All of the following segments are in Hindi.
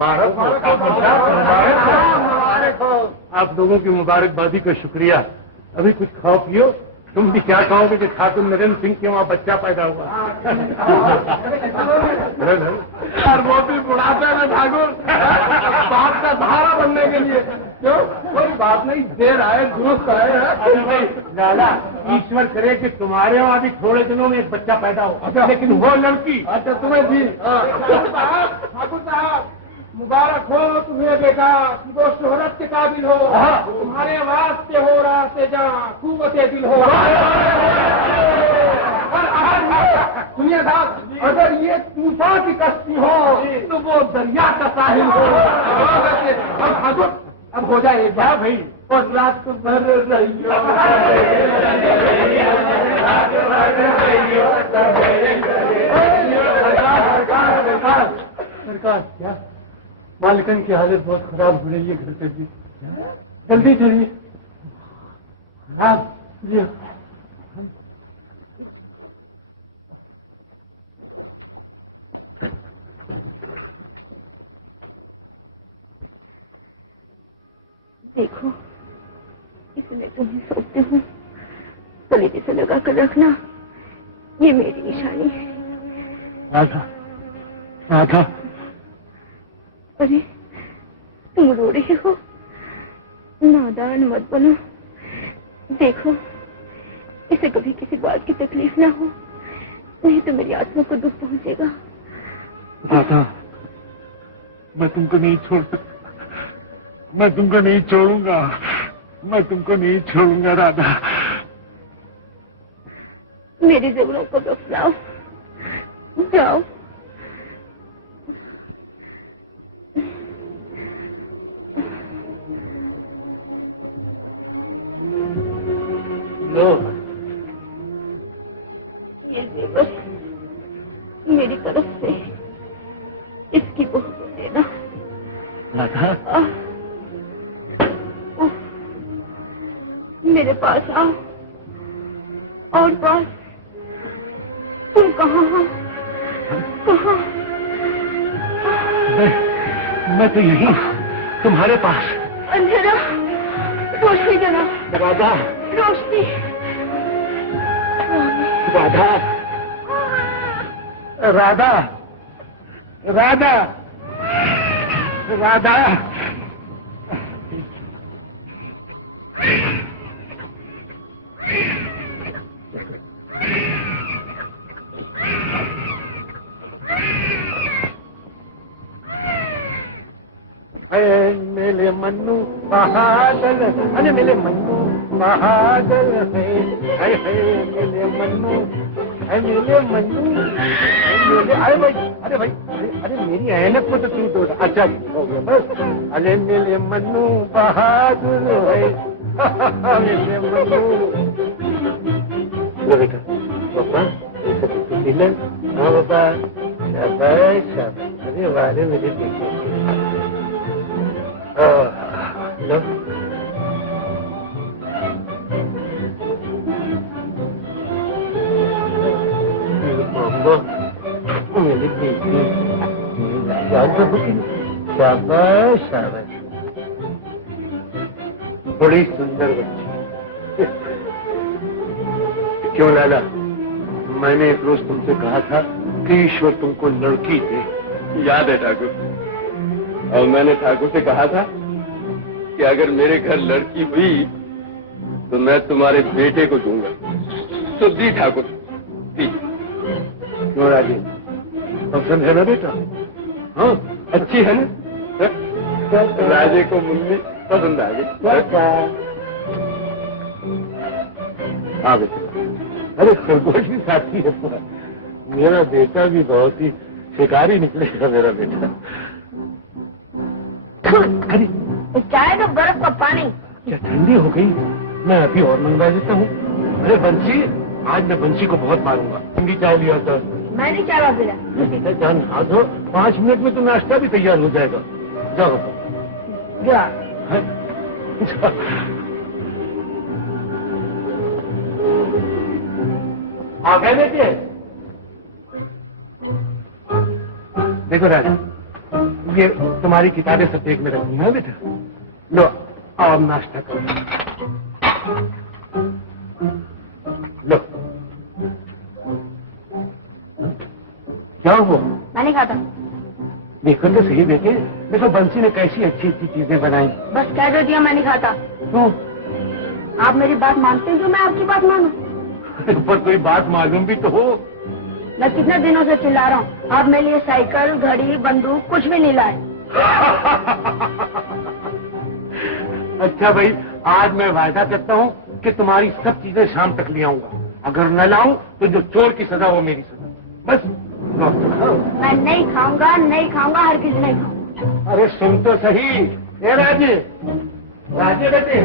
आप लोगों की मुबारकबादी का शुक्रिया। अभी कुछ खाओ पियो। तुम भी क्या कहोगे कि ठाकुर नरेंद्र सिंह के वहाँ बच्चा पैदा हुआ। और वो भी बुढ़ापे में ठाकुर, बाप का सहारा बनने के लिए। क्यों? कोई बात नहीं, देर आए दुरुस्त आए। लाला, ईश्वर करे कि तुम्हारे वहाँ भी थोड़े दिनों में एक बच्चा पैदा हो। अच्छा, लेकिन वो लड़की। अच्छा, तुम्हें भी। ठाकुर साहब, मुबारक हो तुम्हें बेटा कि वो शोहरत के काबिल हो। तुम्हारे वास्ते हो रास्ते जहाँ खूबते दिल हो। सुनिए साहब, अगर ये तूफान की कश्ती हो तो वो दरिया का साहिल हो। अब ठाकुर, अब हो जाए एक बार भाई, और रात भर रहियो। सरकार, क्या मालिकन की हालत बहुत खराब हो रही है घर पे भी। जल्दी चलिए। खराब जी। देखो, इसलिए तुम्हें सौंपती हूँ, कलेजे से लगा कर रखना, ये मेरी निशानी है। राधा, राधा। अरे, तुम रो रहे हो? नादान मत बनो। देखो, इसे कभी किसी बात की तकलीफ ना हो, नहीं तो मेरी आत्मा को दुख पहुंचेगा। राधा, मैं तुमको नहीं छोड़ सकता। मैं तुमको नहीं छोड़ूंगा। मैं तुमको नहीं छोड़ूंगा राधा। मेरी जरूरत को बख्शाओ। जाओ। लो, ये जेवर मेरी तरफ से इसकी बहू को देना। राधा, मेरे पास आओ। और पास, तुम कहाँ हो? कहाँ? मैं तो यही तुम्हारे पास। अंधेरा, रोशनी जला। राधा, रोशनी। राधा, राधा, राधा, राधा। मेरे मन्नू बहादुर, अरे मेरे मन्नू बहादुर है, मेरे मन्नू, मेरे मन्नू, अरे भाई, अरे भाई, अरे मेरी ऐनक को तो तू दो। अच्छा हो गया बस। अरे मेरे मन्नू बहादुर है, मेरे मन्नू। बेटा पापा, हाँ बाबा, शाबाश शाबाश। अरे वाले मेरे बेटे। लो, मेरे पापा, मेरी बेटी, शाबाश शाबाश। बड़ी सुंदर बच्ची। क्यों लाला, मैंने एक रोज तुमसे कहा था कि ईश्वर तुमको लड़की दे। याद है ठाकुर। और मैंने ठाकुर से कहा था कि अगर मेरे घर लड़की हुई तो मैं तुम्हारे बेटे को दूंगा। तो दी ठाकुर, दी। क्यों राजी, पसंद है ना बेटा? हाँ, अच्छी है ना? राजे को मुन्नी पसंद आ गई। हाँ बेटा, अरे खरगोश भी साथी है पूरा। मेरा बेटा भी बहुत ही शिकारी निकलेगा मेरा बेटा। अरे चाय तो बर्फ का पानी। क्या ठंडी हो गई? मैं अभी और मंगवा देता हूँ। अरे बंसी, आज मैं बंसी को बहुत मारूंगा। ठंडी चाय लिया था। मैं नहीं चाय पीला। बेटा जान नहा दो, 5 मिनट में तो नाश्ता भी तैयार हो जाएगा। जाओ जा। आ गए बेटे? देखो राजा, ये तुम्हारी किताबें सब बैग में रखी हैं बेटा। लो और नाश्ता करो। लो क्या हुआ? मैंने कहा था। देखो तो सही बेटे, देखो बंसी ने कैसी अच्छी अच्छी चीजें बनाई। बस कह दो दिया मैंने कहा था। तो आप मेरी बात मानते हैं जो मैं आपकी बात मानूं? पर कोई बात मालूम भी तो हो। मैं कितने दिनों से चिल्ला रहा हूँ, आप मेरे लिए साइकिल, घड़ी, बंदूक कुछ भी नहीं लाए। अच्छा भाई, आज मैं वायदा करता हूँ कि तुम्हारी सब चीजें शाम तक ले आऊंगा। अगर न लाऊं तो जो चोर की सजा वो मेरी सजा। बस मैं नहीं खाऊंगा, नहीं खाऊंगा, हर किसी नहीं खाऊंगा। अरे सुन तो सही। ए राजे, राजे बेटे,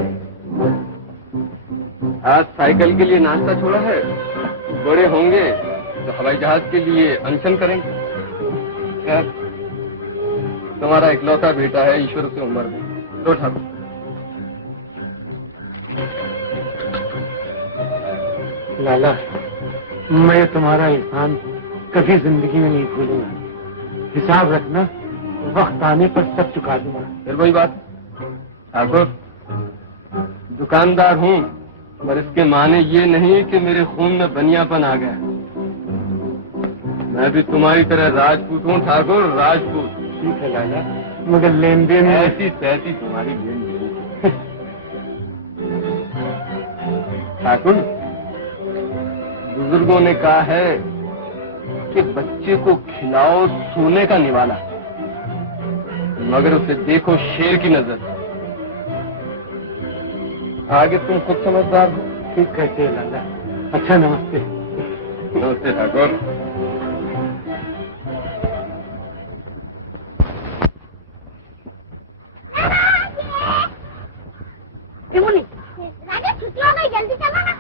आज साइकिल के लिए नाश्ता छोड़ा है, बड़े होंगे तो हवाई जहाज के लिए अनशन करेंगे। खैर, तुम्हारा इकलौता बेटा है, ईश्वर से उम्र में। लो ठाकुर। लाला, मैं तुम्हारा एहसान कभी जिंदगी में नहीं भूलूंगा। हिसाब रखना, वक्त आने पर सब चुका दूंगा। फिर वही बात ठाकुर, दुकानदार हूँ, पर इसके माने ये नहीं कि मेरे खून में बनियापन आ गया। मैं भी तुम्हारी तरह राजपूत हूँ ठाकुर, राजपूत। ठीक है लाला, मगर लेन देन ऐसी तैसी तुम्हारी लेन देन। ठाकुर, बुजुर्गों ने कहा है कि बच्चे को खिलाओ सोने का निवाला, मगर उसे देखो शेर की नजर। आगे तुम खुद समझदार हो। ठीक कहते हैं लाला। अच्छा नमस्ते। नमस्ते ठाकुर। राजा छुट्टी हो गई, जल्दी चलो ना।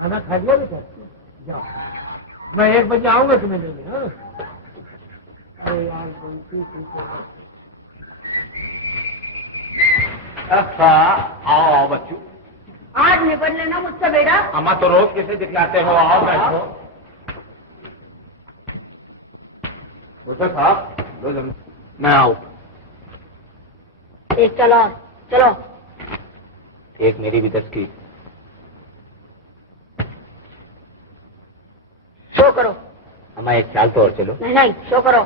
खाना खा लिया बेटा? जाओ, मैं 1 बजे आऊंगा तुम्हें लेने। हाँ, अरे यार आओ बच्चों, आज निपट लेना मुझसे बेटा। अम्मा तो रोज कैसे दिखलाते हो? आओ बैठो। तो साहब लो जल्दी। मैं आऊँ? एक चलो चलो। एक मेरी भी 10 की। शो करो। हमारा एक ख्याल तो और चलो। नहीं नहीं, शो करो।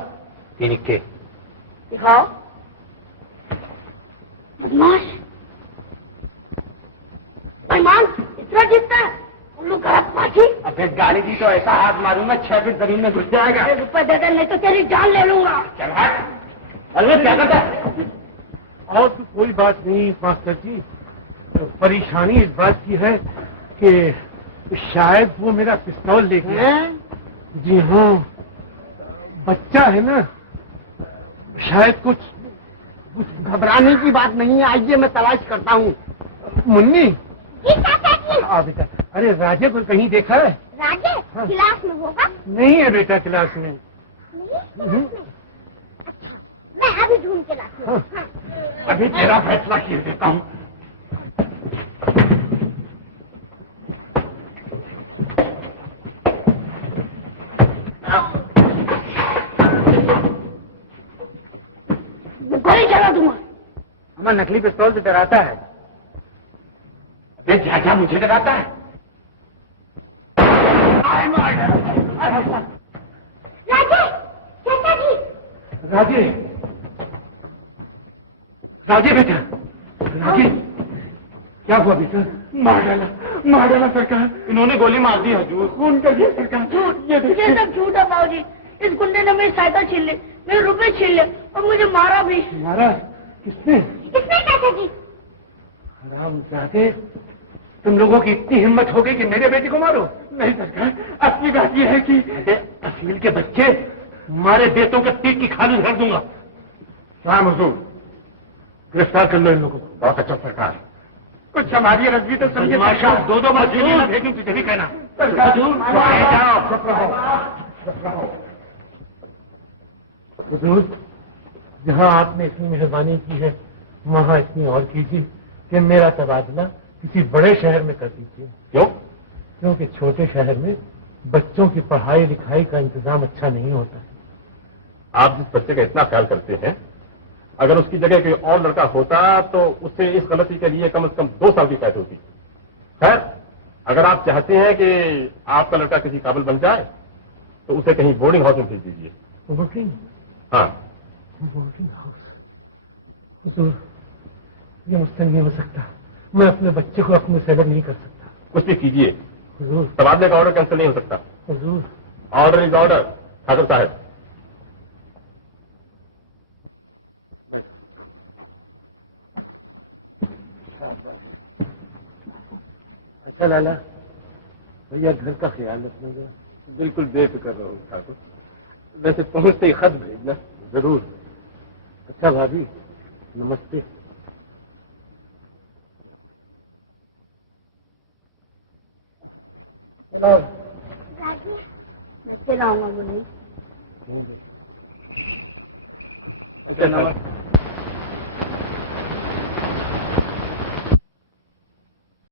तीन इक्के दिखाओ। बदमाश, बेईमान, इतना जीतता है। उन लोग गलत पाछी। अब एक गाली दी तो ऐसा हाथ मारूंगा 6 फीट जमीन में घुस जाएगा। रुपए दे दे, नहीं तो तेरी जान ले लूंगा। चल अलविदा, क्या करता है? और तो कोई बात नहीं मास्टर जी, परेशानी इस बात की है कि शायद वो मेरा पिस्तौल ले गया। जी हाँ, बच्चा है ना, शायद कुछ घबराने की बात नहीं है, आइए मैं तलाश करता हूँ। मुन्नी, जी चाचा जी। बेटा, अरे राजे को कहीं देखा है? राजे हाँ। क्लास में होगा? नहीं है बेटा क्लास में। नहीं, अच्छा, मैं अभी ढूंढ के लाती हूँ। हाँ। अभी तेरा फैसला किए देता हूँ। गोली चला दूंगा। हमारा नकली पिस्तौल से डराता है। चाचा मुझे डराता है। राजे, चाचा जी। राजे, राजे बेटा, राजे, क्या हुआ बेटा? मार डाला सरकार, इन्होंने गोली मार दी हजूर, खून कर दिया सरकार। ये सब झूठ है बाबूजी। इस गुंडे ने मेरी साइकिल छीन ली, मेरे रुपए छीन लिए और मुझे मारा भी। मारा? किसने? किसने चाचा जी? हरामजादे, तुम लोगों की इतनी हिम्मत हो गई कि मेरे बेटे को मारो? नहीं सरकार, असली बात यह है कि असील के बच्चे, मारे बेटों के पीठ की खाली भर दूंगा। हाँ मजदूर, गिरफ्तार कर लो इन लोगों को। बहुत अच्छा सरकार। कुछ हमारी रजवी तो समझे। माशा, दो मजदूर लेकिन तुझे भी कहना। जाओ, चुप रहो। हुजूर, जहाँ आपने इतनी मेहरबानी की है, वहाँ इतनी और कीजिए कि मेरा तबादला किसी बड़े शहर में कर दीजिए। क्यों? क्योंकि छोटे शहर में बच्चों की पढ़ाई लिखाई का इंतजाम अच्छा नहीं होता है। आप जिस बच्चे का इतना ख्याल करते हैं, अगर उसकी जगह कोई और लड़का होता तो उसे इस गलती के लिए कम से कम 2 साल की कैद होती। खैर, अगर आप चाहते हैं कि आपका लड़का किसी काबिल बन जाए तो उसे कहीं बोर्डिंग हाउस में भेज दीजिए। बोर्डिंग? हाँ। Boarding house? हुजूर, ये मुझसे नहीं हो सकता। मैं अपने बच्चे को अपने से अलग नहीं कर सकता। कुछ भी कीजिए, हुजूर। तबादले का ऑर्डर कैंसिल नहीं हो सकता। हुजूर। ऑर्डर इज ऑर्डर, ठाकुर साहब। अच्छा लाला, भैया घर का ख्याल रखना। बिल्कुल बेफिक्र रहो ठाकुर। वैसे पहुंचते ही खत भेजना। जरूर। अच्छा भाभी, नमस्ते। चलो। मैं चलाऊंगा वो नहीं। अच्छा नमस्ते।